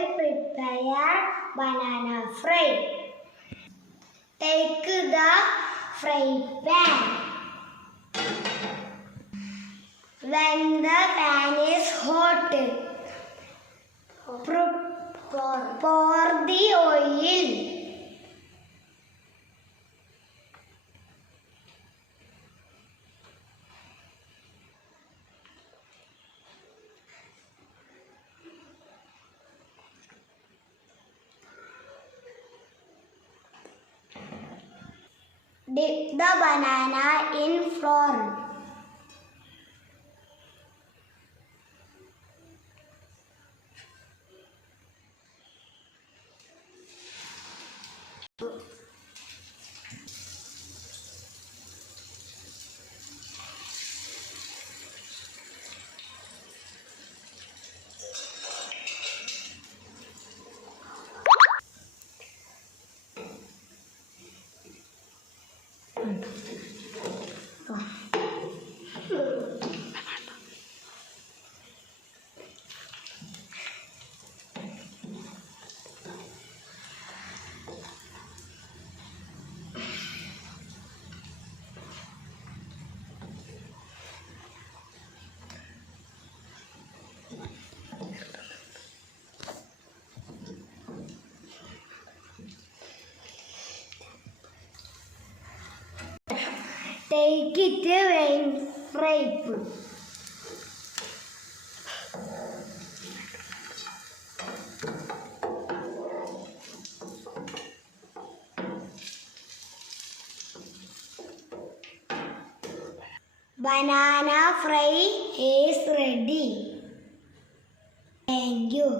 will prepare banana fry. Take the fry pan. When the pan is hot, pour the oil. Dip the banana in flour. Take it when ripe. Banana fry is ready. Thank you.